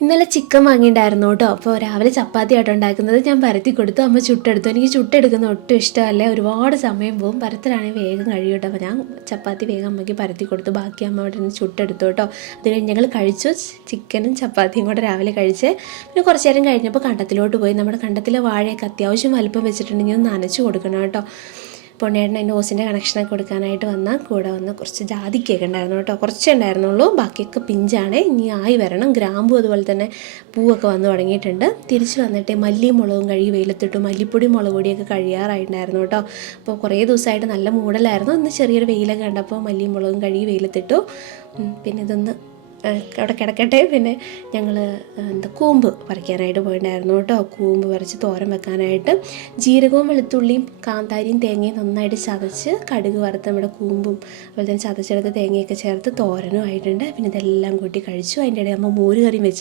ഇന്നലെ ചിക്കൻ വാങ്ങിയിട്ടുണ്ടായിരുന്നു കേട്ടോ. അപ്പോൾ രാവിലെ ചപ്പാത്തി ആയിട്ട് ഉണ്ടാക്കുന്നത്. ഞാൻ പരത്തി കൊടുത്തു. അമ്മ ചുട്ടെടുത്തു. എനിക്ക് ചുട്ടെടുക്കുന്ന ഒട്ടും ഇഷ്ടമല്ല. ഒരുപാട് സമയം പോകും പരത്തിലാണെങ്കിൽ വേഗം കഴിയും കേട്ടോ. അപ്പോൾ ഞാൻ ചപ്പാത്തി വേഗം അമ്മയ്ക്ക് പരത്തി കൊടുത്തു. ബാക്കി അമ്മ അവിടെ നിന്ന് ചുട്ടെടുത്തു കേട്ടോ. അത് കഴിഞ്ഞ് ഞങ്ങൾ കഴിച്ചു. ചിക്കനും ചപ്പാത്തിയും കൂടെ രാവിലെ കഴിച്ച് പിന്നെ കുറച്ച് നേരം കഴിഞ്ഞപ്പോൾ കണ്ടത്തിലോട്ട് പോയി. നമ്മുടെ കണ്ടത്തിലെ വാഴയൊക്കെ അത്യാവശ്യം വലുപ്പം വെച്ചിട്ടുണ്ടെങ്കിൽ ഒന്ന് നനച്ചു കൊടുക്കണം കേട്ടോ. പൊണ്ണേട്ടൻ എന്റെ ഓസിന്റെ കണക്ഷനൊക്കെ കൊടുക്കാനായിട്ട് വന്ന കൂടെ വന്ന് കുറച്ച് ജാതിക്കൊക്കെ ഉണ്ടായിരുന്നു കേട്ടോ. കുറച്ചേ ഉണ്ടായിരുന്നുള്ളൂ. ബാക്കിയൊക്കെ പിഞ്ചാണ്. ഇനി ആയി വരണം. ഗ്രാമ്പു അതുപോലെ തന്നെ പൂവൊക്കെ വന്ന് തുടങ്ങിയിട്ടുണ്ട്. തിരിച്ച് വന്നിട്ട് മല്ലിയും മുളകും കഴുകി വെയിലത്തിട്ടു മല്ലിപ്പൊടി മുളക് പൊടിയൊക്കെ കഴിയാറായിട്ടുണ്ടായിരുന്നു കേട്ടോ. അപ്പോൾ കുറേ ദിവസമായിട്ട് നല്ല മൂടലായിരുന്നു. ഇന്ന് ചെറിയൊരു വെയിലൊക്കെ കണ്ടപ്പോൾ മല്ലിയും മുളകും കഴുകി വെയിലത്തിട്ടു. പിന്നെ ഇതൊന്ന് അവിടെ കിടക്കട്ടെ. പിന്നെ ഞങ്ങൾ എന്താ കൂമ്പ് പറിക്കാനായിട്ട് പോയിട്ടുണ്ടായിരുന്നു കേട്ടോ. കൂമ്പ് പറിച്ച് തോരൻ വെക്കാനായിട്ട് ജീരകവും വെളുത്തുള്ളിയും കാന്താരിയും തേങ്ങയും നന്നായിട്ട് ചതച്ച് കടുക് വറുത്ത് നമ്മുടെ കൂമ്പും അതുപോലെ തന്നെ ചതച്ചെടുത്ത തേങ്ങയൊക്കെ ചേർത്ത് തോരനും ആയിട്ടുണ്ട്. പിന്നെ ഇതെല്ലാം കൂട്ടി കഴിച്ചു. അതിന്റെ ഇടയിൽ അമ്മ മോര് കറിയും